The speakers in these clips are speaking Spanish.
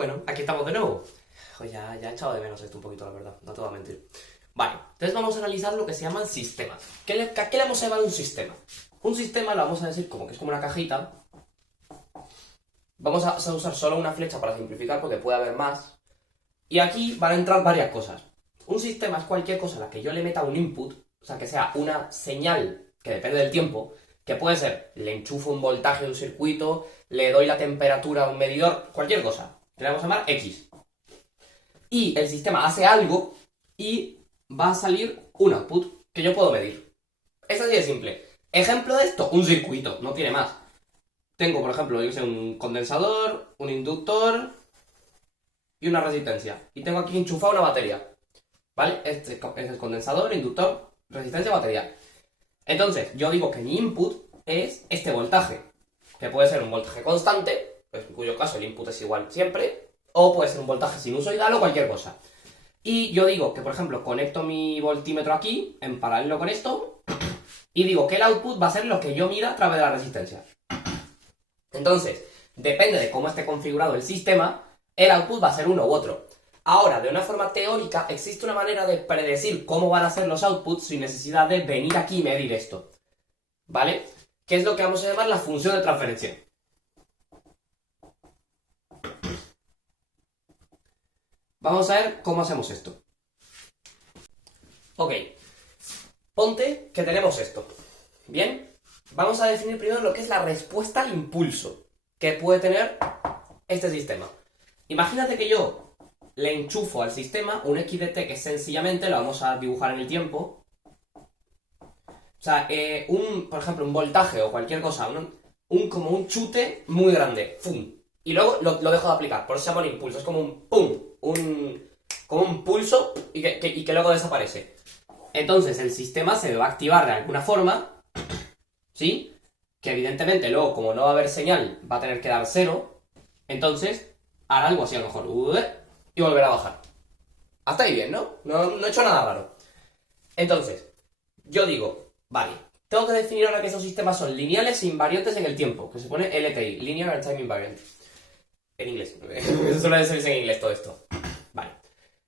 Bueno, aquí estamos de nuevo. Joder, ya he echado de menos esto un poquito, la verdad, no te voy a mentir. Vale, entonces vamos a analizar lo que se llaman sistemas. ¿A qué le vamos a llamar un sistema? Un sistema lo vamos a decir como que es como una cajita. Vamos a usar solo una flecha para simplificar porque puede haber más. Y aquí van a entrar varias cosas. Un sistema es cualquier cosa a la que yo le meta un input, o sea, que sea una señal que depende del tiempo, que puede ser, le enchufo un voltaje de un circuito, le doy la temperatura a un medidor, cualquier cosa, que le vamos a llamar X. Y el sistema hace algo y va a salir un output que yo puedo medir. Es así de simple. Ejemplo de esto, un circuito, no tiene más. Tengo, por ejemplo, yo que sé, un condensador, un inductor y una resistencia. Y tengo aquí enchufada una batería. ¿Vale? Este es el condensador, inductor, resistencia, batería. Entonces, yo digo que mi input es este voltaje, que puede ser un voltaje constante, pues en cuyo caso el input es igual siempre, o puede ser un voltaje sinusoidal o cualquier cosa. Y yo digo que, por ejemplo, conecto mi voltímetro aquí, en paralelo con esto, y digo que el output va a ser lo que yo mida a través de la resistencia. Entonces, depende de cómo esté configurado el sistema, el output va a ser uno u otro. Ahora, de una forma teórica, existe una manera de predecir cómo van a ser los outputs sin necesidad de venir aquí y medir esto. ¿Vale? Que es lo que vamos a llamar la función de transferencia. Vamos a ver cómo hacemos esto. Ok. Ponte que tenemos esto. ¿Bien? Vamos a definir primero lo que es la respuesta al impulso que puede tener este sistema. Imagínate que yo le enchufo al sistema un x de t que sencillamente lo vamos a dibujar en el tiempo. O sea, por ejemplo, un voltaje o cualquier cosa, como un chute muy grande. ¡Fum! Y luego lo dejo de aplicar, por eso se llama un impulso. Es como un ¡pum! Como un pulso y que luego desaparece. Entonces el sistema se va a activar de alguna forma, ¿sí? Que evidentemente luego, como no va a haber señal, va a tener que dar 0. Entonces hará algo así a lo mejor. Y volverá a bajar. Hasta ahí bien, ¿no? No he hecho nada raro. Entonces, yo digo, vale, tengo que definir ahora que esos sistemas son lineales e invariantes en el tiempo, que se pone LTI, Linear and Time Invariant. En inglés. Eso suele decirse en inglés todo esto. Vale.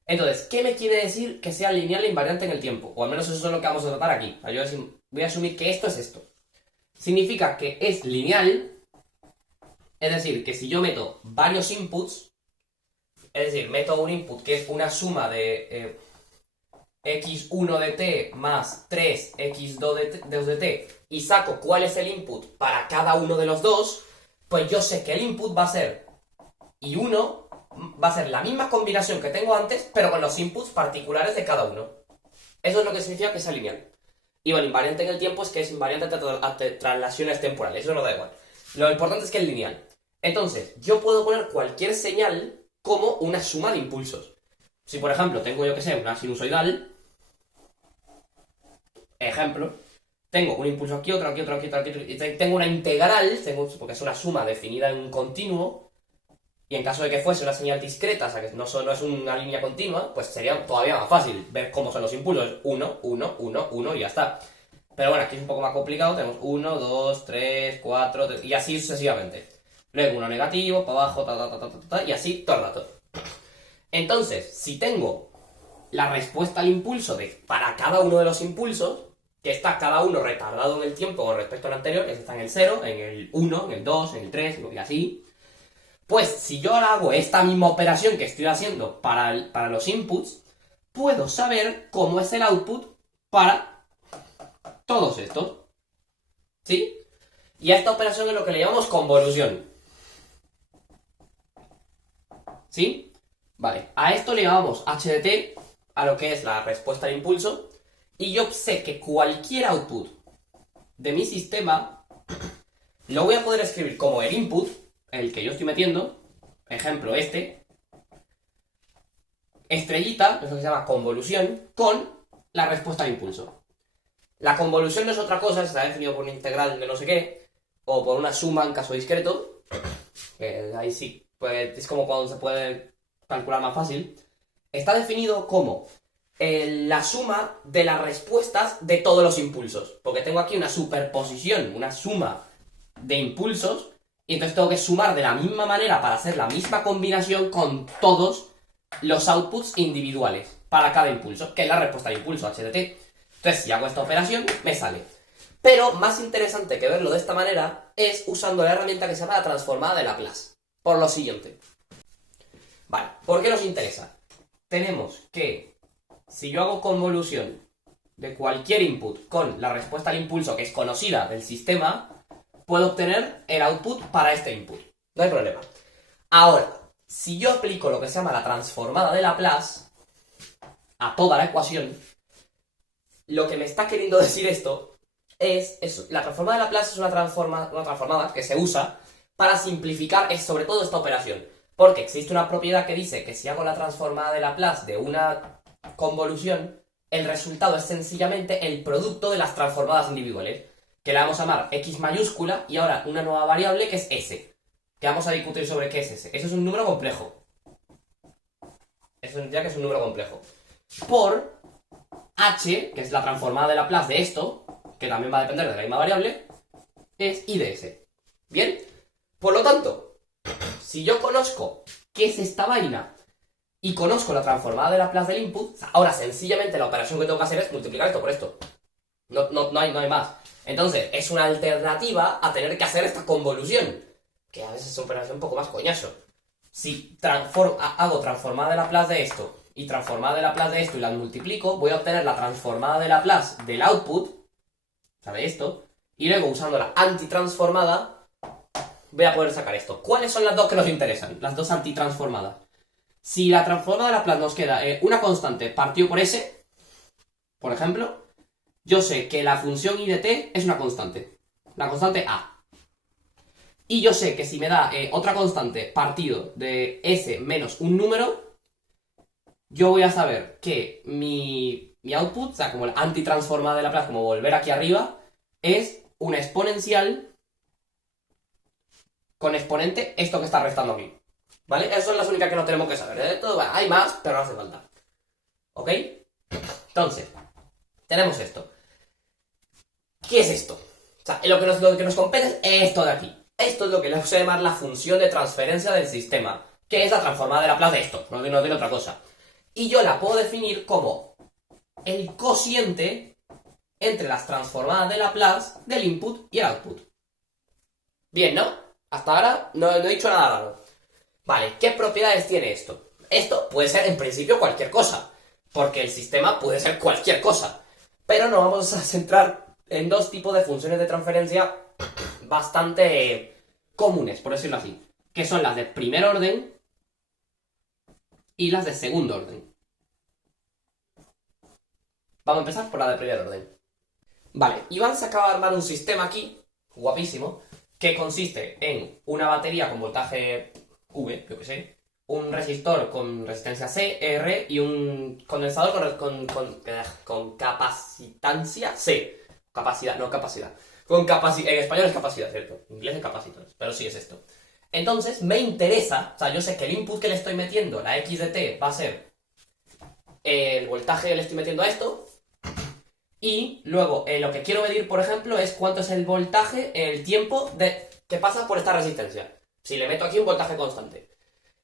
Entonces, ¿qué me quiere decir que sea lineal e invariante en el tiempo? O al menos eso es lo que vamos a tratar aquí. O sea, yo voy a asumir que esto es esto. Significa que es lineal, es decir, que si yo meto varios inputs, es decir, meto un input que es una suma de x1 de t más 3x2 de t y saco cuál es el input para cada uno de los dos, pues yo sé que el input va a ser y1 va a ser la misma combinación que tengo antes, pero con los inputs particulares de cada uno. Eso es lo que significa que sea lineal. Y bueno, invariante en el tiempo es que es invariante ante traslaciones temporales, eso no da igual. Lo importante es que es lineal. Entonces, yo puedo poner cualquier señal como una suma de impulsos. Si por ejemplo tengo, yo que sé, una sinusoidal, ejemplo, tengo un impulso aquí, otro aquí, otro aquí, otro aquí, y tengo una integral, porque es una suma definida en un continuo, y en caso de que fuese una señal discreta, o sea que no es una línea continua, pues sería todavía más fácil ver cómo son los impulsos. 1, 1, 1, 1 y ya está. Pero bueno, aquí es un poco más complicado, tenemos 1, 2, 3, 4, 3, y así sucesivamente. Luego uno negativo, para abajo, y así todo el rato. Entonces, si tengo la respuesta al impulso para cada uno de los impulsos, que está cada uno retardado en el tiempo con respecto al anterior, que está en el 0, en el 1, en el 2, en el 3, y así, pues si yo ahora hago esta misma operación que estoy haciendo para los inputs, puedo saber cómo es el output para todos estos. ¿Sí? Y a esta operación es lo que le llamamos convolución. ¿Sí? Vale, a esto le llamamos h de t, a lo que es la respuesta al impulso, y yo sé que cualquier output de mi sistema lo voy a poder escribir como el input, el que yo estoy metiendo, ejemplo estrellita, eso que se llama convolución, con la respuesta al impulso. La convolución no es otra cosa, está definido por una integral de no sé qué, o por una suma en caso discreto, que ahí sí, pues es como cuando se puede calcular más fácil. Está definido como la suma de las respuestas de todos los impulsos, porque tengo aquí una superposición, una suma de impulsos, Y entonces tengo que sumar de la misma manera para hacer la misma combinación con todos los outputs individuales para cada impulso, que es la respuesta al impulso HDT. Entonces, si hago esta operación, me sale. Pero más interesante que verlo de esta manera es usando la herramienta que se llama la transformada de Laplace. Por lo siguiente. Vale, ¿por qué nos interesa? Tenemos que, si yo hago convolución de cualquier input con la respuesta al impulso que es conocida del sistema, puedo obtener el output para este input. No hay problema. Ahora, si yo aplico lo que se llama la transformada de Laplace a toda la ecuación, lo que me está queriendo decir esto es eso. La transformada de Laplace es una transformada que se usa para simplificar sobre todo esta operación. Porque existe una propiedad que dice que si hago la transformada de Laplace de una convolución, el resultado es sencillamente el producto de las transformadas individuales, que la vamos a llamar x mayúscula y ahora una nueva variable que es s, que vamos a discutir sobre qué es s. Eso es un número complejo. Eso significa que es un número complejo. Por h, que es la transformada de Laplace de esto, que también va a depender de la misma variable, es i de s. ¿Bien? Por lo tanto, si yo conozco qué es esta vaina y conozco la transformada de Laplace del input, ahora sencillamente la operación que tengo que hacer es multiplicar esto por esto. No hay más. Entonces, es una alternativa a tener que hacer esta convolución, que a veces es una operación un poco más coñazo. Si hago transformada de Laplace de esto y transformada de Laplace de esto y las multiplico, voy a obtener la transformada de Laplace del output, o sea, de esto, y luego usando la antitransformada voy a poder sacar esto. ¿Cuáles son las dos que nos interesan? Las dos antitransformadas. Si la transformada de Laplace nos queda una constante partido por s, por ejemplo, yo sé que la función i de t es una constante. La constante a. Y yo sé que si me da otra constante partido de s menos un número, yo voy a saber que mi output, o sea, como la antitransformada de Laplace, como volver aquí arriba, es una exponencial con exponente esto que está restando aquí. ¿Vale? Esas son las únicas que no tenemos que saber. De todo, hay más, pero no hace falta. ¿Ok? Entonces, tenemos esto. ¿Qué es esto? O sea, lo que nos compete es esto de aquí. Esto es lo que le vamos a llamar la función de transferencia del sistema, que es la transformada de Laplace de esto, no tiene otra cosa. Y yo la puedo definir como el cociente entre las transformadas de Laplace del input y el output. Bien, ¿no? Hasta ahora no he dicho nada raro. Vale, ¿qué propiedades tiene esto? Esto puede ser en principio cualquier cosa, porque el sistema puede ser cualquier cosa. Pero nos vamos a centrar en dos tipos de funciones de transferencia bastante comunes, por decirlo así, que son las de primer orden y las de segundo orden. Vamos a empezar por la de primer orden. Vale, Iván se acaba de armar un sistema aquí, guapísimo, que consiste en una batería con voltaje V, yo que sé, un resistor con resistencia C, R y un condensador con capacitancia C. Capacidad, no capacidad. En español es capacidad, ¿cierto? En inglés es capacitors, pero sí es esto. Entonces, me interesa, o sea, yo sé que el input que le estoy metiendo, la X de T, va a ser el voltaje que le estoy metiendo a esto. Y luego, lo que quiero medir, por ejemplo, es cuánto es el voltaje en el tiempo que pasa por esta resistencia. Si le meto aquí un voltaje constante.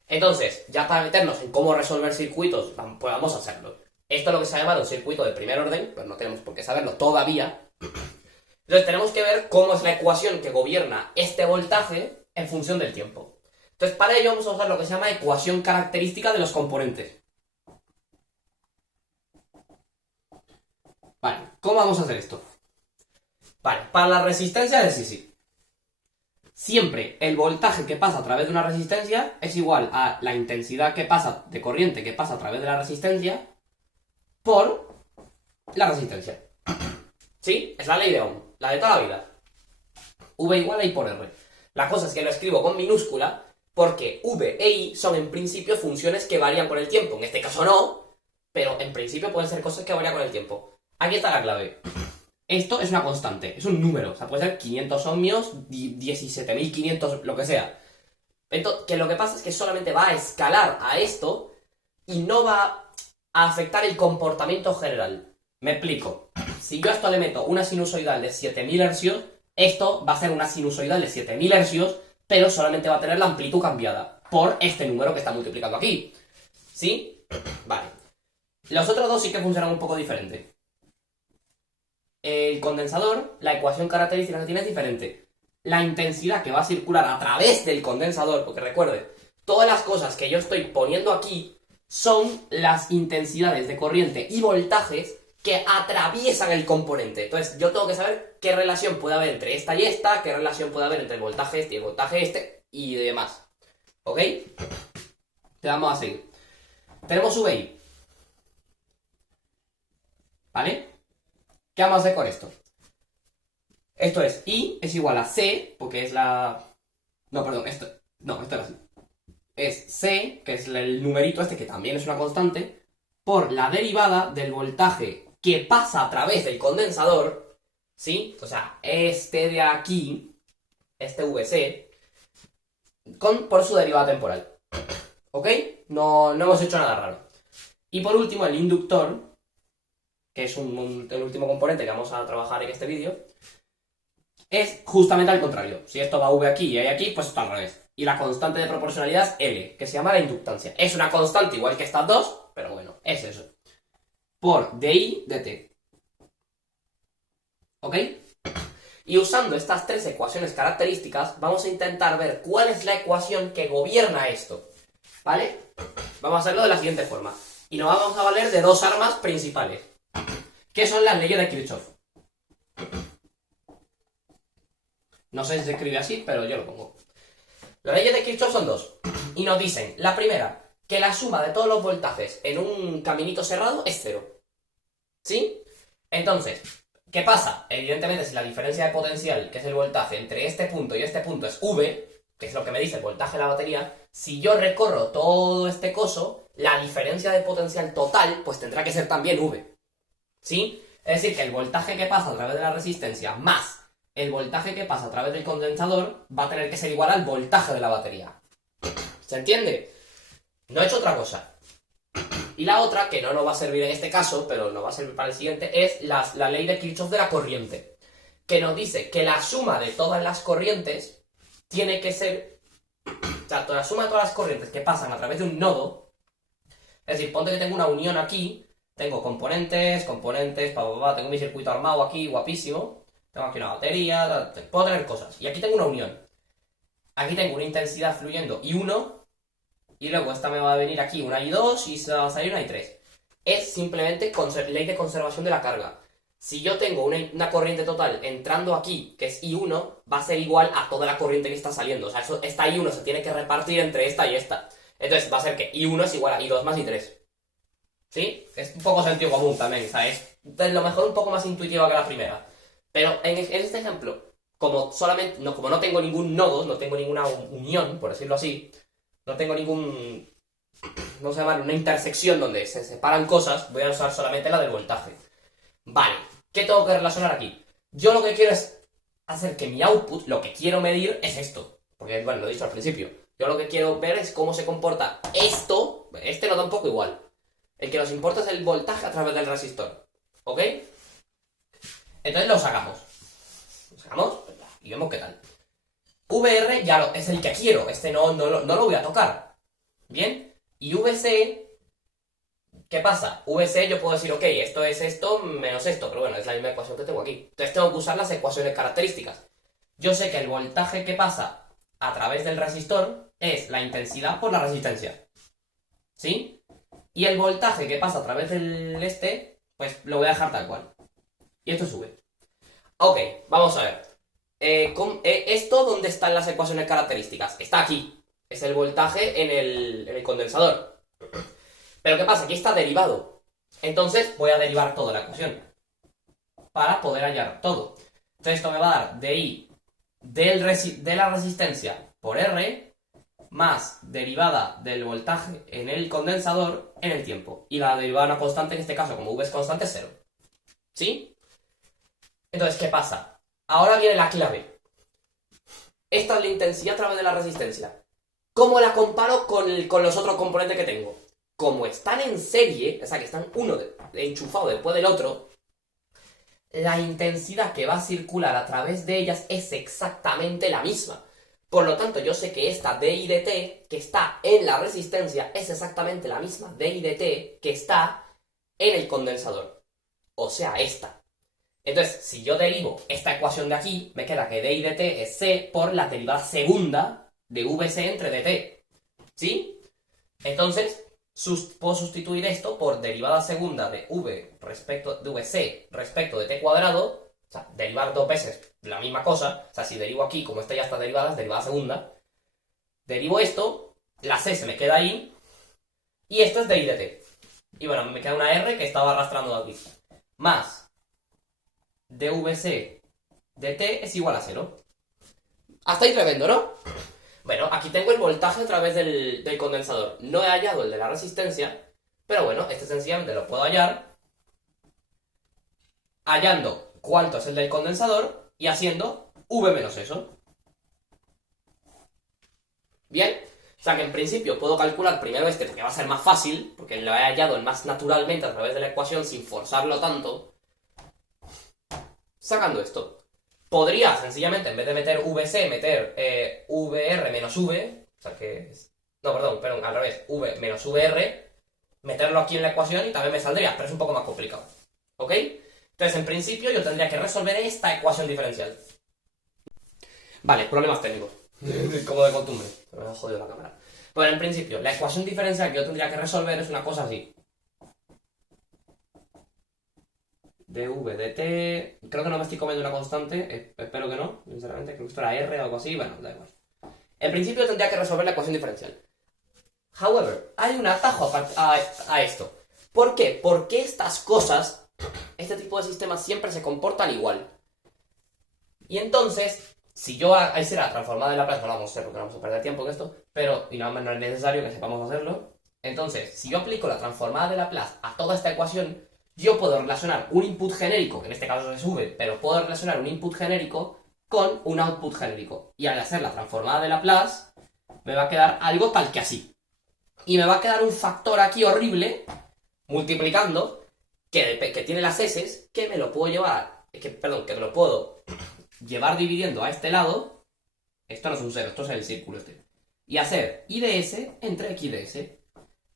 Entonces, ya para meternos en cómo resolver circuitos, pues vamos a hacerlo. Esto es lo que se ha llamado un circuito de primer orden, pero no tenemos por qué saberlo todavía. Entonces tenemos que ver cómo es la ecuación que gobierna este voltaje en función del tiempo. Entonces para ello vamos a usar lo que se llama ecuación característica de los componentes. Vale, ¿cómo vamos a hacer esto? Vale, para la resistencia de sí. Siempre el voltaje que pasa a través de una resistencia es igual a la intensidad que pasa de corriente que pasa a través de la resistencia por la resistencia. ¿Sí? Es la ley de Ohm, la de toda la vida. V igual a I por R. La cosa es que lo escribo con minúscula porque V e I son en principio funciones que varían con el tiempo. En este caso no, pero en principio pueden ser cosas que varían con el tiempo. Aquí está la clave. Esto es una constante, es un número. O sea, puede ser 500 ohmios, 17.500, lo que sea. Entonces, que lo que pasa es que solamente va a escalar a esto y no va a afectar el comportamiento general. Me explico. Si yo a esto le meto una sinusoidal de 7000 hercios, esto va a ser una sinusoidal de 7000 hercios pero solamente va a tener la amplitud cambiada por este número que está multiplicando aquí. ¿Sí? Vale. Los otros dos sí que funcionan un poco diferente. El condensador, la ecuación característica que tiene es diferente. La intensidad que va a circular a través del condensador, porque recuerde, todas las cosas que yo estoy poniendo aquí son las intensidades de corriente y voltajes que atraviesan el componente. Entonces yo tengo que saber qué relación puede haber entre esta y esta, qué relación puede haber entre el voltaje este y el voltaje este y demás. ¿Ok? Te vamos a seguir. Tenemos VI. ¿Vale? ¿Qué vamos a hacer con esto? Esto es I es igual a C, porque es la... No, perdón, esto era así. Es C, que es el numerito este, que también es una constante, por la derivada del voltaje que pasa a través del condensador, ¿sí? O sea, este de aquí, este VC, por su derivada temporal. ¿Ok? No hemos hecho nada raro. Y por último, el inductor, que es el último componente que vamos a trabajar en este vídeo, es justamente al contrario. Si esto va V aquí y hay aquí, pues esto al revés. Y la constante de proporcionalidad es L, que se llama la inductancia. Es una constante igual que estas dos, pero bueno, es eso. Por dI dt. ¿Ok? Y usando estas tres ecuaciones características, vamos a intentar ver cuál es la ecuación que gobierna esto. ¿Vale? Vamos a hacerlo de la siguiente forma. Y nos vamos a valer de dos armas principales, que son las leyes de Kirchhoff. No sé si se escribe así, pero yo lo pongo. Las leyes de Kirchhoff son dos. Y nos dicen, la primera, que la suma de todos los voltajes en un caminito cerrado es cero. ¿Sí? Entonces, ¿qué pasa? Evidentemente, si la diferencia de potencial, que es el voltaje, entre este punto y este punto es V, que es lo que me dice el voltaje de la batería, si yo recorro todo este coso, la diferencia de potencial total, pues tendrá que ser también V. ¿Sí? Es decir, que el voltaje que pasa a través de la resistencia más el voltaje que pasa a través del condensador va a tener que ser igual al voltaje de la batería. ¿Se entiende? No he hecho otra cosa. Y la otra, que no nos va a servir en este caso, pero nos va a servir para el siguiente, es la ley de Kirchhoff de la corriente, que nos dice que la suma de todas las corrientes tiene que ser... O sea, la suma de todas las corrientes que pasan a través de un nodo, es decir, ponte que tengo una unión aquí, tengo componentes, tengo mi circuito armado aquí, guapísimo, tengo aquí una batería, puedo tener cosas, y aquí tengo una unión. Aquí tengo una intensidad fluyendo I1, y luego esta me va a venir aquí una I2 y se va a salir una I3. Es simplemente ley de conservación de la carga. Si yo tengo una corriente total entrando aquí, que es I1, va a ser igual a toda la corriente que está saliendo. O sea, esta I1 se tiene que repartir entre esta y esta. Entonces va a ser que I1 es igual a I2 más I3. ¿Sí? Es un poco sentido común también, ¿sabes? Es lo mejor un poco más intuitiva que la primera. Pero en este ejemplo, como no tengo ningún nodo, no tengo ninguna unión, por decirlo así, no tengo no se llama, una intersección donde se separan cosas, voy a usar solamente la del voltaje. Vale, ¿qué tengo que relacionar aquí? Yo lo que quiero es hacer que mi output, lo que quiero medir es esto. Porque, bueno, lo he dicho al principio. Yo lo que quiero ver es cómo se comporta esto. Este no da un poco igual. El que nos importa es el voltaje a través del resistor. ¿Ok? Entonces lo sacamos. Lo sacamos y vemos qué tal. VR ya es el que quiero. Este no lo voy a tocar. ¿Bien? Y VC... ¿Qué pasa? VC yo puedo decir, ok, esto es esto menos esto, pero bueno, es la misma ecuación que tengo aquí. Entonces tengo que usar las ecuaciones características. Yo sé que el voltaje que pasa a través del resistor es la intensidad por la resistencia. ¿Sí? Y el voltaje que pasa a través del pues lo voy a dejar tal cual. Y esto sube. Ok, vamos a ver. ¿Esto dónde están las ecuaciones características? Está aquí. Es el voltaje en el condensador. Pero ¿qué pasa? Aquí está derivado. Entonces voy a derivar toda la ecuación para poder hallar todo. Entonces esto me va a dar dI de la resistencia por R más derivada del voltaje en el condensador en el tiempo. Y la derivada de una constante, en este caso, como V es constante, es 0. ¿Sí? Entonces, ¿qué pasa? Ahora viene la clave. Esta es la intensidad a través de la resistencia. ¿Cómo la comparo con los otros componentes que tengo? Como están en serie, o sea que están uno enchufado después del otro, la intensidad que va a circular a través de ellas es exactamente la misma. Por lo tanto, yo sé que esta dI de t que está en la resistencia es exactamente la misma dI de t que está en el condensador. O sea, esta. Entonces, si yo derivo esta ecuación de aquí, me queda que dI de t es c por la derivada segunda de vc entre dt. ¿Sí? Entonces, puedo sustituir esto por derivada segunda de vc respecto de t cuadrado. O sea, derivar dos veces la misma cosa. O sea, si derivo aquí, como esta ya está derivada, es derivada segunda. Derivo esto, la c se me queda ahí, y esto es dI de t. Y bueno, me queda una r que estaba arrastrando de aquí. Más dvc de t es igual a 0. Hasta ahí tremendo, ¿no? Bueno, aquí tengo el voltaje a través del condensador. No he hallado el de la resistencia, pero bueno, este sencillamente lo puedo hallar hallando cuánto es el del condensador y haciendo V menos eso. ¿Bien? O sea que en principio puedo calcular primero este porque va a ser más fácil, porque lo he hallado más naturalmente a través de la ecuación sin forzarlo tanto. Sacando esto. Podría sencillamente, en vez de meter VC, meter VR menos V, o sea que... No, perdón, al revés, V menos VR, meterlo aquí en la ecuación y también me saldría, pero es un poco más complicado. ¿Ok? Entonces, en principio, yo tendría que resolver esta ecuación diferencial. Vale, problemas técnicos. Como de costumbre. Me ha jodido la cámara. Bueno, en principio, la ecuación diferencial que yo tendría que resolver es una cosa así. dv dt... Creo que no me estoy comiendo una constante. Espero que no, sinceramente. Creo que esto era r o algo así. Bueno, da igual. En principio tendría que resolver la ecuación diferencial. However, hay un atajo a esto. ¿Por qué? Porque estas cosas, este tipo de sistemas siempre se comportan igual. Y entonces, si yo hiciera la transformada de Laplace, no lo vamos a hacer porque no vamos a perder tiempo en esto, pero y no es necesario que sepamos hacerlo. Entonces, si yo aplico la transformada de Laplace a toda esta ecuación, yo puedo relacionar un input genérico, que en este caso es V, pero puedo relacionar un input genérico con un output genérico. Y al hacer la transformada de Laplace, me va a quedar algo tal que así. Y me va a quedar un factor aquí horrible, multiplicando, que tiene las S, que me lo puedo llevar, que me lo puedo llevar dividiendo a este lado. Esto no es un cero, esto es el círculo este. Y hacer I de S entre X de S.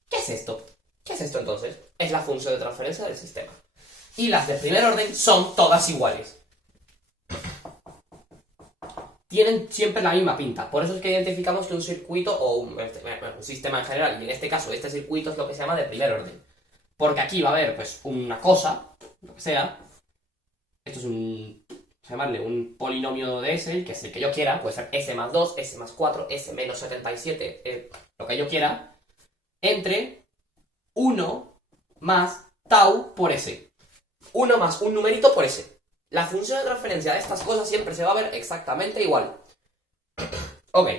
¿Qué es esto? ¿Qué es esto entonces? Es la función de transferencia del sistema. Y las de primer orden son todas iguales. Tienen siempre la misma pinta. Por eso es que identificamos que un circuito o un sistema en general, y en este caso este circuito es lo que se llama de primer orden. Porque aquí va a haber pues una cosa, lo que sea. Esto es llamarle un polinomio de S, que es el que yo quiera. Puede ser S más 2, S más 4, S menos 77, lo que yo quiera. Entre 1 más tau por S. 1 más un numerito por S. La función de transferencia de estas cosas siempre se va a ver exactamente igual. Ok.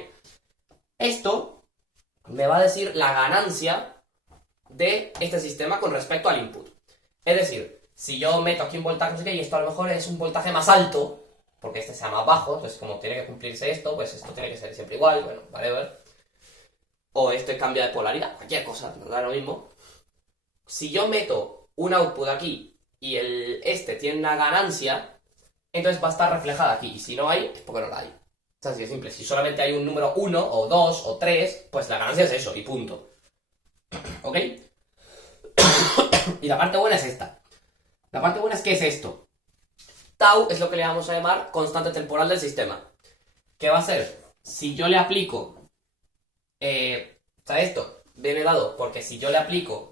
Esto me va a decir la ganancia de este sistema con respecto al input. Es decir, si yo meto aquí un voltaje, no sé qué, y esto a lo mejor es un voltaje más alto, porque este sea más bajo, entonces como tiene que cumplirse esto, pues esto tiene que ser siempre igual, bueno, whatever. O esto cambia de polaridad, cualquier cosa, nos da lo mismo. Si yo meto un output aquí y este tiene una ganancia, entonces va a estar reflejada aquí. Y si no hay, es porque no la hay. Es así de simple. Si solamente hay un número 1, o 2, o 3, pues la ganancia es eso, y punto. ¿Ok? Y la parte buena es esta. La parte buena es que es esto. Tau es lo que le vamos a llamar constante temporal del sistema. ¿Qué va a ser? Si yo le aplico... o sea, esto viene dado porque si yo le aplico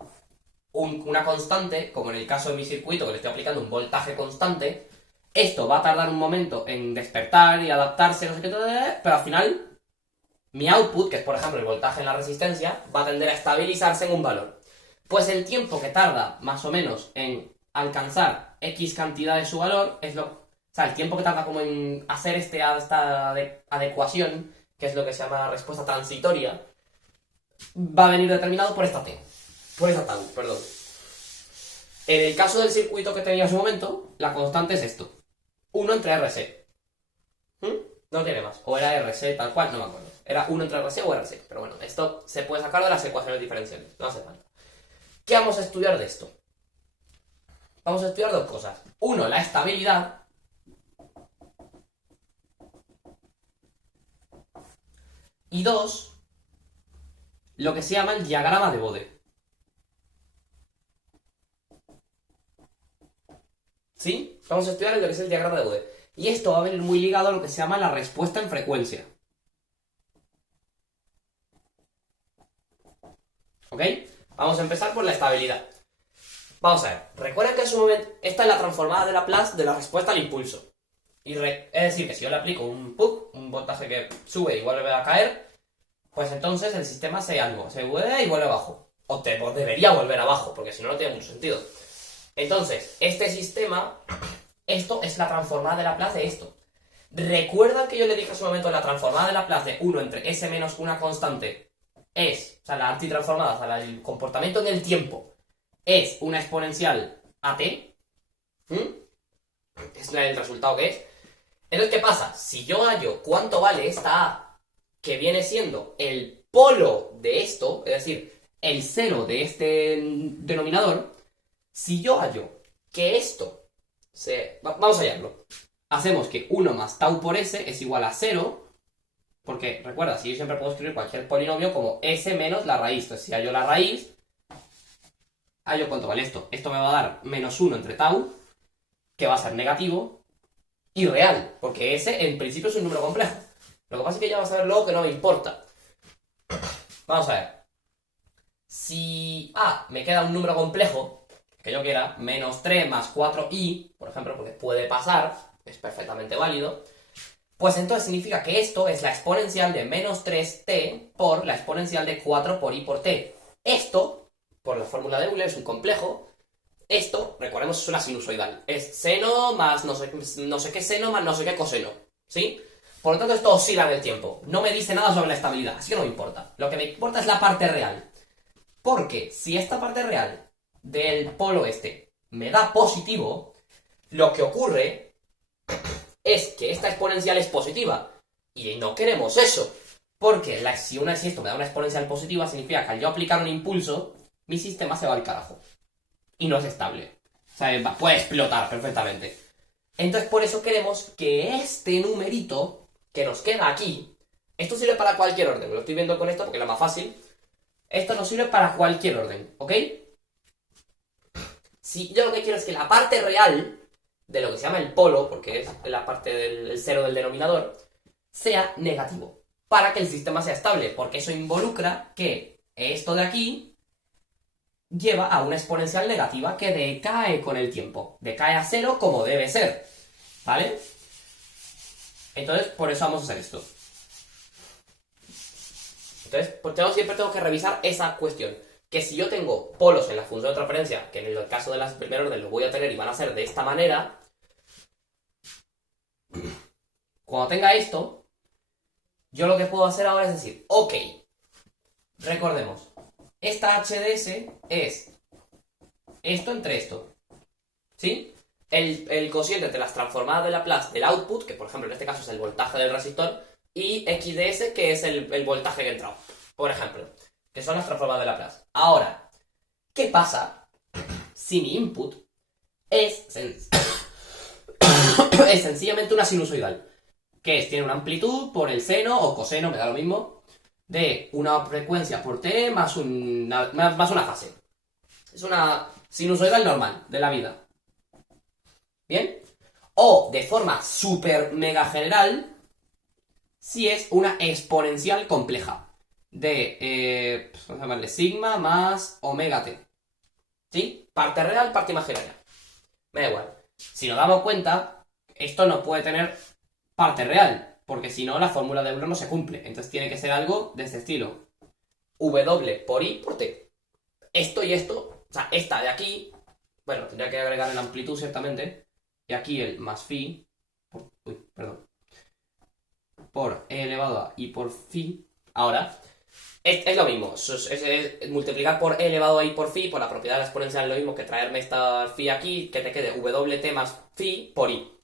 una constante, como en el caso de mi circuito que le estoy aplicando un voltaje constante, esto va a tardar un momento en despertar y adaptarse, no sé qué, pero al final mi output, que es por ejemplo el voltaje en la resistencia, va a tender a estabilizarse en un valor. Pues el tiempo que tarda más o menos en alcanzar X cantidad de su valor es lo... O sea, el tiempo que tarda como en hacer esta adecuación, que es lo que se llama respuesta transitoria, va a venir determinado por esta T. Por esa tau, perdón. En el caso del circuito que tenía en su momento, la constante es esto. 1 entre RC. No tiene más. O era RC tal cual, no me acuerdo. Era 1 entre RC o RC. Pero bueno, esto se puede sacar de las ecuaciones diferenciales. No hace falta. ¿Qué vamos a estudiar de esto? Vamos a estudiar dos cosas. Uno, la estabilidad. Y 2, lo que se llama el diagrama de Bode. ¿Sí? Vamos a estudiar lo que es el diagrama de Bode. Y esto va a venir muy ligado a lo que se llama la respuesta en frecuencia. ¿Ok? Vamos a empezar por la estabilidad. Vamos a ver. Recuerden que en su momento, esta es la transformada de Laplace de la respuesta al impulso. Es decir, que si yo le aplico un PUC, un voltaje que sube y vuelve a caer, pues entonces el sistema se vuelve y vuelve abajo. O debería volver abajo, porque si no, no tiene mucho sentido. Entonces, este sistema, esto es la transformada de Laplace de esto. ¿Recuerdan que yo le dije en su momento la transformada de Laplace de 1 entre s menos una constante es, o sea, la antitransformada, o sea, el comportamiento en el tiempo es una exponencial AT? Es el resultado que es. Entonces, ¿qué pasa? Si yo hallo cuánto vale esta A, que viene siendo el polo de esto, es decir, el cero de este denominador, si yo hallo que esto vamos a hallarlo. Hacemos que 1 más tau por s es igual a 0, porque recuerda, si yo siempre puedo escribir cualquier polinomio como s menos la raíz. Entonces, si hallo la raíz, hallo cuánto vale esto. Esto me va a dar menos 1 entre tau, que va a ser negativo, y real, porque ese en principio es un número complejo. Lo que pasa es que ya vas a ver luego que no me importa. Vamos a ver. Si A me queda un número complejo, que yo quiera, menos 3 más 4i, por ejemplo, porque puede pasar, es perfectamente válido, pues entonces significa que esto es la exponencial de menos 3t por la exponencial de 4 por i por t. Esto, por la fórmula de Euler, es un complejo. Esto, recordemos, es una sinusoidal. Es seno más no sé qué seno más no sé qué coseno. ¿Sí? Por lo tanto, esto oscila en el tiempo. No me dice nada sobre la estabilidad, así que no me importa. Lo que me importa es la parte real. Porque si esta parte real del polo este me da positivo, lo que ocurre es que esta exponencial es positiva. Y no queremos eso. Porque si esto me da una exponencial positiva, significa que al yo aplicar un impulso, mi sistema se va al carajo. Y no es estable. O sea, puede explotar perfectamente. Entonces, por eso queremos que este numerito que nos queda aquí, esto sirve para cualquier orden. Lo estoy viendo con esto porque es lo más fácil. Esto nos sirve para cualquier orden, ¿ok? Si yo lo que quiero es que la parte real de lo que se llama el polo, porque es la parte del cero del denominador, sea negativo. Para que el sistema sea estable. Porque eso involucra que esto de aquí lleva a una exponencial negativa que decae con el tiempo. Decae a 0 como debe ser. ¿Vale? Entonces, por eso vamos a hacer esto. Entonces, pues siempre tengo que revisar esa cuestión. Que si yo tengo polos en la función de transferencia, que en el caso de las primer orden lo voy a tener y van a ser de esta manera, cuando tenga esto, yo lo que puedo hacer ahora es decir, ok, recordemos, esta HDS es esto entre esto, ¿sí? El cociente entre las transformadas de Laplace del output, que por ejemplo en este caso es el voltaje del resistor, y XDS, que es el voltaje que ha entrado, por ejemplo, que son las transformadas de Laplace. Ahora, ¿qué pasa si mi input es sencillamente una sinusoidal? Que tiene una amplitud por el seno o coseno, me da lo mismo, de una frecuencia por t más una fase. Es una sinusoidal normal de la vida. ¿Bien? O, de forma súper mega general, si es una exponencial compleja. De, vamos a llamarle sigma más omega t. ¿Sí? Parte real, parte imaginaria. Me da igual. Si nos damos cuenta, esto no puede tener parte real, porque si no la fórmula de Euler no se cumple. Entonces tiene que ser algo de este estilo. W por I por T. Esto y esto, o sea, esta de aquí, bueno, tendría que agregar la amplitud ciertamente, y aquí el más phi, por E elevado a I por phi. Ahora, es lo mismo, es multiplicar por E elevado a I por phi, por la propiedad de la exponencial, es lo mismo que traerme esta phi aquí, que te quede WT más phi por I.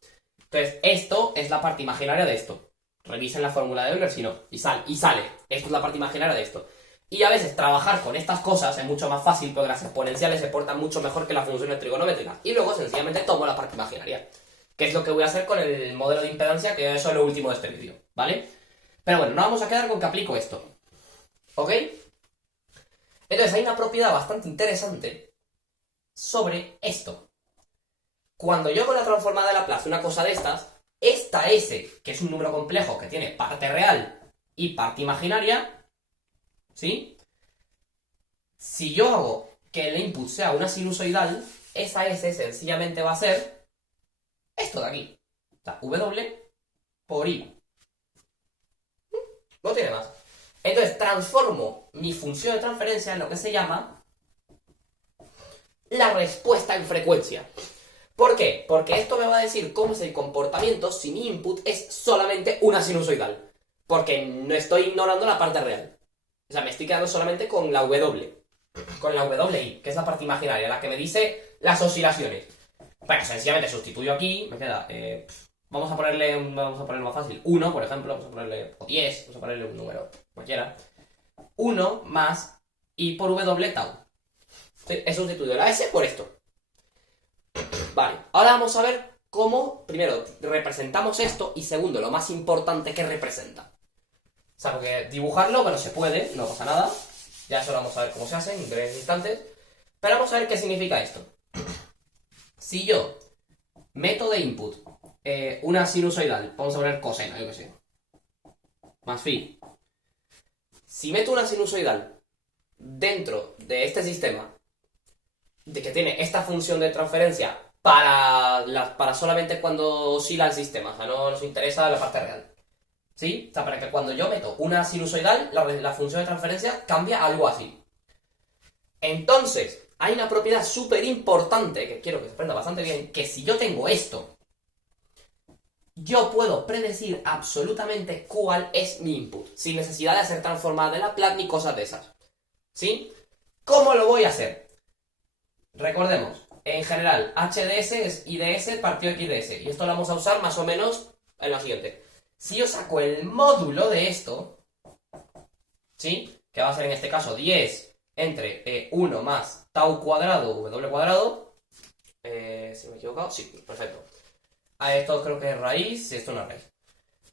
Entonces, esto es la parte imaginaria de esto. Revisen la fórmula de Euler si no. Y sale. Esto es la parte imaginaria de esto. Y a veces trabajar con estas cosas es mucho más fácil porque las exponenciales se portan mucho mejor que las funciones trigonométricas. Y luego sencillamente tomo la parte imaginaria. Que es lo que voy a hacer con el modelo de impedancia, que eso es lo último de este vídeo. ¿Vale? Pero bueno, nos vamos a quedar con que aplico esto. ¿Ok? Entonces hay una propiedad bastante interesante sobre esto. Cuando yo hago la transformada de Laplace, una cosa de estas, esta S, que es un número complejo que tiene parte real y parte imaginaria, ¿sí? Si yo hago que el input sea una sinusoidal, esa S sencillamente va a ser esto de aquí. O sea, W por I. No tiene más. Entonces transformo mi función de transferencia en lo que se llama la respuesta en frecuencia. ¿Por qué? Porque esto me va a decir cómo es el comportamiento si mi input es solamente una sinusoidal. Porque no estoy ignorando la parte real. O sea, me estoy quedando solamente con la W. Con la WI, que es la parte imaginaria, la que me dice las oscilaciones. Bueno, sencillamente sustituyo aquí, me queda... vamos a ponerle más fácil. 1, por ejemplo, vamos a ponerle... O 10, vamos a ponerle un número cualquiera. 1 más I por W tau. ¿Sí? He sustituido la S por esto. Vale, ahora vamos a ver cómo, primero, representamos esto y segundo, lo más importante, que representa. O sea, porque dibujarlo, bueno, se puede, no pasa nada. Ya eso lo vamos a ver cómo se hace en breves instantes. Pero vamos a ver qué significa esto. Si yo meto de input una sinusoidal, vamos a poner coseno, yo que sé, más phi. Si meto una sinusoidal dentro de este sistema, de que tiene esta función de transferencia para solamente cuando oscila el sistema, o sea, no nos interesa la parte real. ¿Sí? O sea, para que cuando yo meto una sinusoidal, la función de transferencia cambia algo así. Entonces, hay una propiedad súper importante, que quiero que se aprenda bastante bien, que si yo tengo esto, yo puedo predecir absolutamente cuál es mi input, sin necesidad de hacer transformada de Laplace ni cosas de esas. ¿Sí? ¿Cómo lo voy a hacer? Recordemos, en general, h de s es i de s partido x de s, y esto lo vamos a usar más o menos en lo siguiente. Si yo saco el módulo de esto, ¿sí? Que va a ser en este caso 10 entre 1 más tau cuadrado w cuadrado. Si me he equivocado, sí, perfecto. Esto creo que es raíz, si esto no es raíz.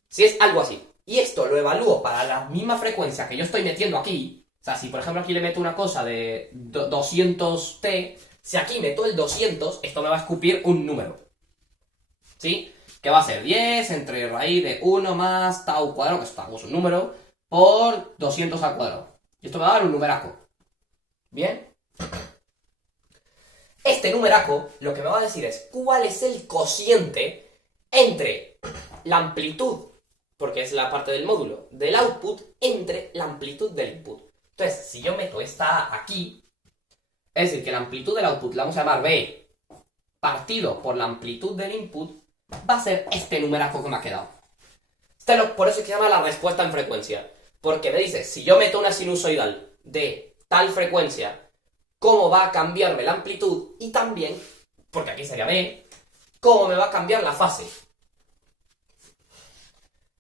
Si es algo así. Y esto lo evalúo para la misma frecuencia que yo estoy metiendo aquí. O sea, si por ejemplo aquí le meto una cosa de 200t, si aquí meto el 200, esto me va a escupir un número. ¿Sí? Que va a ser 10 entre raíz de 1 más tau cuadrado, que esto es un número, por 200 al cuadrado. Y esto me va a dar un numeraco. ¿Bien? Este numeraco lo que me va a decir es cuál es el cociente entre la amplitud, porque es la parte del módulo, del output, entre la amplitud del input. Entonces, si yo meto esta aquí, es decir, que la amplitud del output la vamos a llamar B, partido por la amplitud del input, va a ser este numeraco que me ha quedado. Por eso es que se llama la respuesta en frecuencia. Porque me dice, si yo meto una sinusoidal de tal frecuencia, cómo va a cambiarme la amplitud y también, porque aquí sería B, cómo me va a cambiar la fase.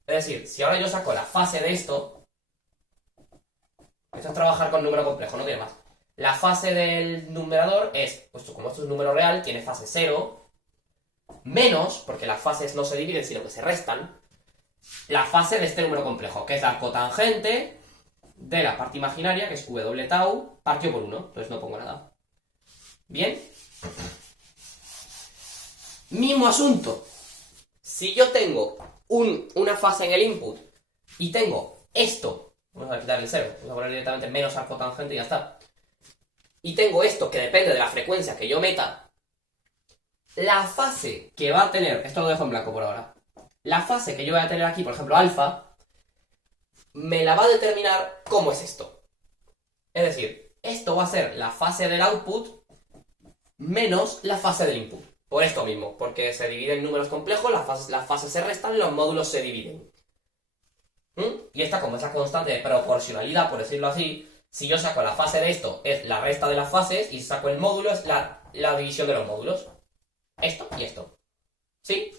Es decir, si ahora yo saco la fase de esto es trabajar con número complejo, no tiene más. La fase del numerador es, pues como esto es un número real, tiene fase 0, menos, porque las fases no se dividen, sino que se restan, la fase de este número complejo, que es la cotangente de la parte imaginaria, que es W tau, partido por 1. Entonces no pongo nada. ¿Bien? Mismo asunto. Si yo tengo una fase en el input y tengo esto, vamos a quitar el 0, vamos a poner directamente menos arcotangente y ya está. Y tengo esto que depende de la frecuencia que yo meta, la fase que va a tener, esto lo dejo en blanco por ahora, la fase que yo voy a tener aquí, por ejemplo alfa, me la va a determinar cómo es esto. Es decir, esto va a ser la fase del output menos la fase del input. Por esto mismo, porque se dividen en números complejos, las fases se restan, los módulos se dividen. Y esta, como es la constante de proporcionalidad, por decirlo así, si yo saco la fase de esto, es la resta de las fases, y si saco el módulo, es la división de los módulos. Esto y esto. ¿Sí?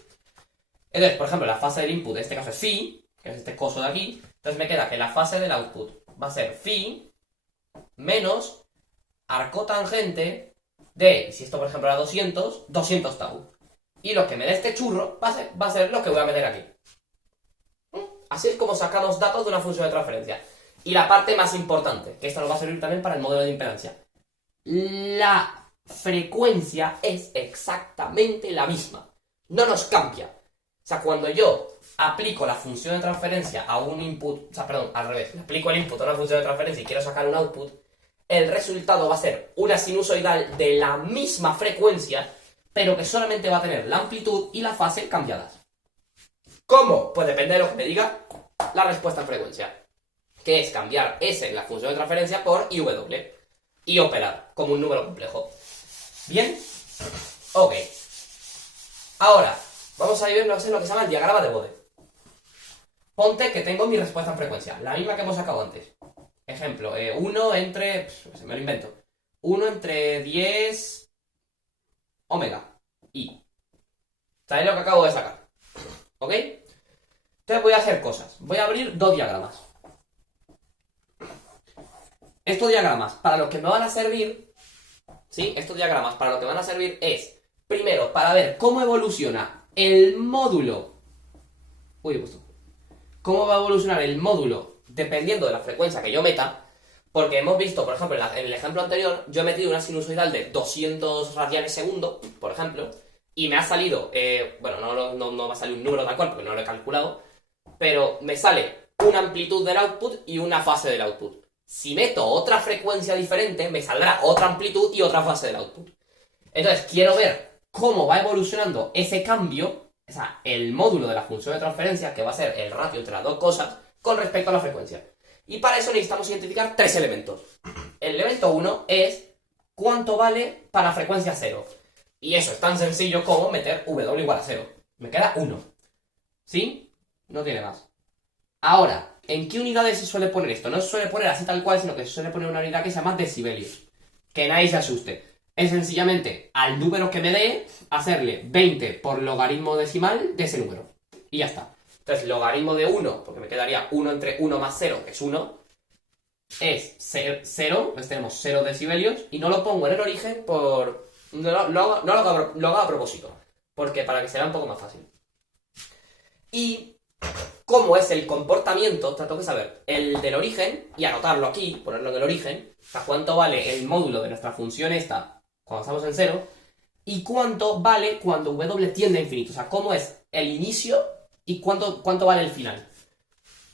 Entonces, por ejemplo, la fase del input, en este caso es phi, que es este coso de aquí. Entonces me queda que la fase del output va a ser phi menos arcotangente de, si esto por ejemplo era 200 tau. Y lo que me dé este churro va a ser lo que voy a meter aquí. Así es como sacamos datos de una función de transferencia. Y la parte más importante, que esto nos va a servir también para el modelo de impedancia. La frecuencia es exactamente la misma. No nos cambia. O sea, cuando yo aplico la función de transferencia a un input, o sea, perdón, al revés, le aplico el input a una función de transferencia y quiero sacar un output, el resultado va a ser una sinusoidal de la misma frecuencia, pero que solamente va a tener la amplitud y la fase cambiadas. ¿Cómo? Pues depende de lo que me diga la respuesta en frecuencia, que es cambiar S en la función de transferencia por IW y operar como un número complejo. ¿Bien? Ok. Ahora, vamos a ver lo que se llama el diagrama de Bode. Ponte que tengo mi respuesta en frecuencia, la misma que hemos sacado antes. Ejemplo, 1 entre... me lo invento. 1 entre 10 omega i. ¿Sabéis lo que acabo de sacar? ¿Ok? Entonces voy a hacer cosas. Voy a abrir dos diagramas. Estos diagramas, para lo que me van a servir... ¿Sí? Estos diagramas, para lo que van a servir es... Primero, para ver cómo evoluciona el módulo... Uy, he puesto... Cómo va a evolucionar el módulo dependiendo de la frecuencia que yo meta. Porque hemos visto, por ejemplo, en el ejemplo anterior, yo he metido una sinusoidal de 200 radianes segundo, por ejemplo, y me ha salido, bueno, no va a salir un número tal cual porque no lo he calculado, pero me sale una amplitud del output y una fase del output. Si meto otra frecuencia diferente, me saldrá otra amplitud y otra fase del output. Entonces, quiero ver cómo va evolucionando ese cambio, o sea, el módulo de la función de transferencia, que va a ser el ratio entre las dos cosas, con respecto a la frecuencia. Y para eso necesitamos identificar tres elementos. El elemento 1 es cuánto vale para frecuencia 0. Y eso es tan sencillo como meter W igual a 0. Me queda 1. ¿Sí? No tiene más. Ahora, ¿en qué unidades se suele poner esto? No se suele poner así tal cual, sino que se suele poner una unidad que se llama decibelios. Que nadie se asuste. Es sencillamente al número que me dé, hacerle 20 por logaritmo decimal de ese número. Y ya está. Entonces, logaritmo de 1, porque me quedaría 1 entre 1 más 0, que es 1, es 0, pues tenemos 0 decibelios, y no lo pongo en el origen por... No lo hago a propósito, porque para que sea un poco más fácil. Y cómo es el comportamiento, tengo que saber el del origen, y anotarlo aquí, ponerlo en el origen, o sea, cuánto vale el módulo de nuestra función esta cuando estamos en 0, y cuánto vale cuando W tiende a infinito, o sea, cómo es el inicio y cuánto vale el final.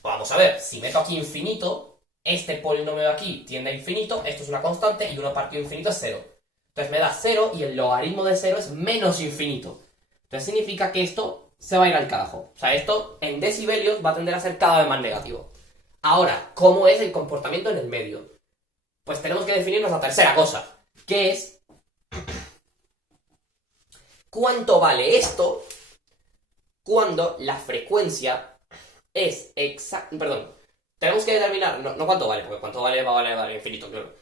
Vamos a ver, si meto aquí infinito, este polinomio de aquí tiende a infinito, esto es una constante y 1 partido infinito es 0. Entonces me da 0 y el logaritmo de 0 es menos infinito. Entonces significa que esto se va a ir al carajo. O sea, esto en decibelios va a tender a ser cada vez más negativo. Ahora, ¿cómo es el comportamiento en el medio? Pues tenemos que definirnos la tercera cosa, que es cuánto vale esto cuando la frecuencia es exacta... Perdón, tenemos que determinar... No cuánto vale, porque cuánto vale va a valer infinito, claro.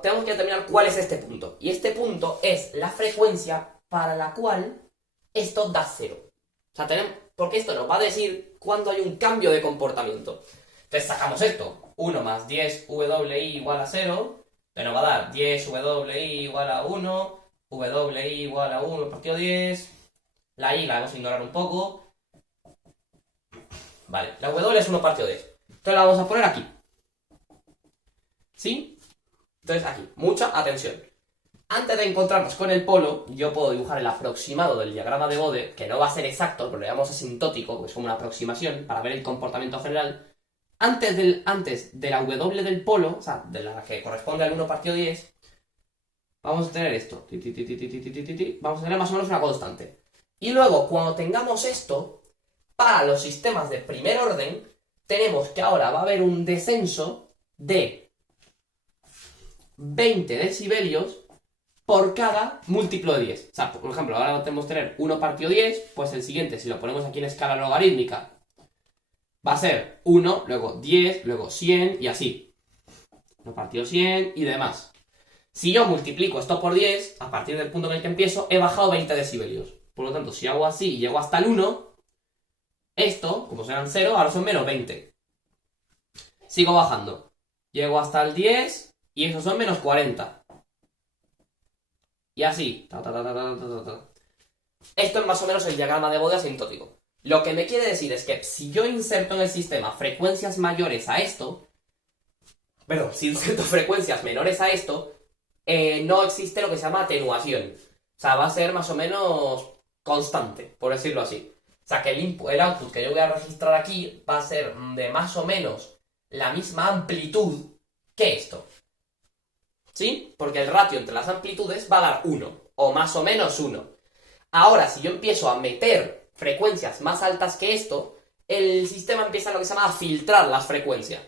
Tenemos que determinar cuál es este punto. Y este punto es la frecuencia para la cual esto da 0. O sea, porque esto nos va a decir cuándo hay un cambio de comportamiento. Entonces sacamos esto. 1 más 10WI igual a 0. Que nos va a dar 10WI igual a 1. WI igual a 1 partido 10. La I la vamos a ignorar un poco. Vale, la W es 1 partido 10. Entonces la vamos a poner aquí. ¿Sí? Entonces aquí, mucha atención. Antes de encontrarnos con el polo, yo puedo dibujar el aproximado del diagrama de Bode, que no va a ser exacto, pero lo llamamos asintótico, que es como una aproximación para ver el comportamiento general. Antes de la W del polo, o sea, de la que corresponde al 1 partido 10, vamos a tener esto. Vamos a tener más o menos una constante. Y luego, cuando tengamos esto, para los sistemas de primer orden, tenemos que ahora va a haber un descenso de 20 decibelios por cada múltiplo de 10. O sea, por ejemplo, ahora tenemos que tener 1 partido 10, pues el siguiente, si lo ponemos aquí en escala logarítmica, va a ser 1, luego 10, luego 100 y así. 1 partido 100 y demás. Si yo multiplico esto por 10, a partir del punto en el que empiezo, he bajado 20 decibelios. Por lo tanto, si hago así y llego hasta el 1, esto, como serán 0, ahora son menos 20. Sigo bajando. Llego hasta el 10 y esos son menos 40. Y así. Esto es más o menos el diagrama de Bode asintótico. Lo que me quiere decir es que si yo inserto en el sistema frecuencias mayores a esto, perdón, si inserto frecuencias menores a esto, no existe lo que se llama atenuación. O sea, va a ser más o menos constante, por decirlo así. O sea, que el output que yo voy a registrar aquí va a ser de más o menos la misma amplitud que esto. ¿Sí? Porque el ratio entre las amplitudes va a dar 1, o más o menos 1. Ahora, si yo empiezo a meter frecuencias más altas que esto, el sistema empieza lo que se llama a filtrar las frecuencias.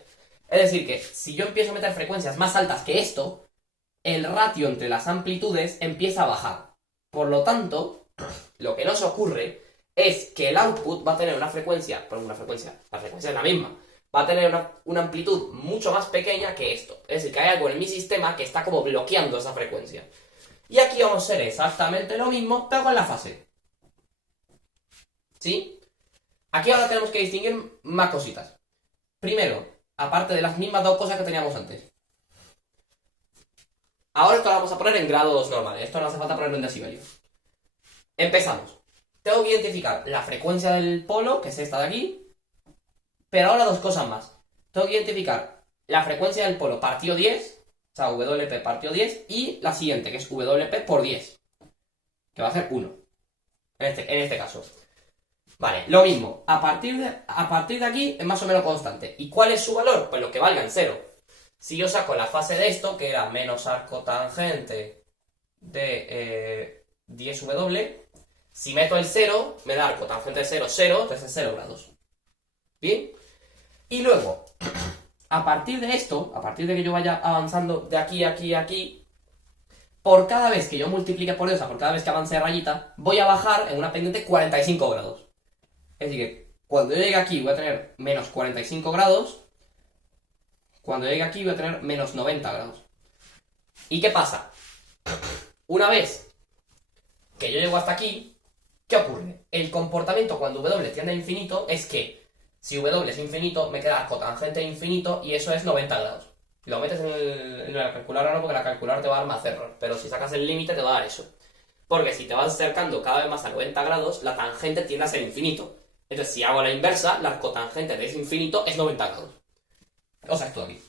Es decir, que si yo empiezo a meter frecuencias más altas que esto, el ratio entre las amplitudes empieza a bajar. Por lo tanto, lo que nos ocurre es que el output va a tener una frecuencia, la frecuencia es la misma, va a tener una amplitud mucho más pequeña que esto. Es decir, que hay algo en mi sistema que está como bloqueando esa frecuencia. Y aquí vamos a hacer exactamente lo mismo, pero con la fase. ¿Sí? Aquí ahora tenemos que distinguir más cositas. Primero, aparte de las mismas dos cosas que teníamos antes. Ahora esto lo vamos a poner en grados normales. Esto no hace falta ponerlo en decibelios. Empezamos. Tengo que identificar la frecuencia del polo, que es esta de aquí. Pero ahora dos cosas más. Tengo que identificar la frecuencia del polo partido 10, o sea, WP partido 10, y la siguiente, que es WP por 10, que va a ser 1, en este caso. Vale, lo mismo, a partir de aquí es más o menos constante. ¿Y cuál es su valor? Pues lo que valga en 0. Si yo saco la fase de esto, que era menos arco tangente de 10W, si meto el 0, me da arco tangente de 0, 0, entonces es 0 grados. ¿Bien? Y luego, a partir de esto, a partir de que yo vaya avanzando de aquí, aquí, aquí, por cada vez que yo multiplique por 2, o sea, por cada vez que avance de rayita, voy a bajar en una pendiente 45 grados. Es decir, que cuando yo llegue aquí voy a tener menos 45 grados, cuando llegue aquí voy a tener menos 90 grados. ¿Y qué pasa? Una vez que yo llego hasta aquí, ¿qué ocurre? El comportamiento cuando W tiende a infinito es que si W es infinito, me queda cotangente de infinito y eso es 90 grados. Lo metes en la calculadora no, porque la calculadora te va a dar más error, pero si sacas el límite te va a dar eso. Porque si te vas acercando cada vez más a 90 grados, la tangente tiende a ser infinito. Entonces, si hago la inversa, la cotangente de ese infinito es 90 grados. O sea, esto de aquí.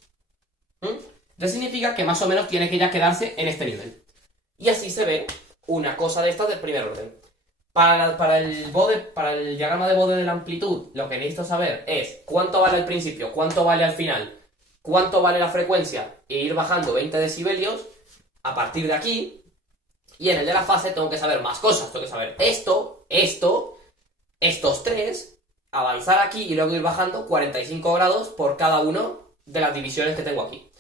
Entonces significa que más o menos tiene que ya quedarse en este nivel. Y así se ve una cosa de estas del primer orden. Para el diagrama de Bode de la amplitud, lo que necesito saber es cuánto vale al principio, cuánto vale al final, cuánto vale la frecuencia e ir bajando 20 decibelios a partir de aquí. Y en el de la fase tengo que saber más cosas. Tengo que saber esto, estos tres, avanzar aquí y luego ir bajando 45 grados por cada uno de las divisiones que tengo aquí.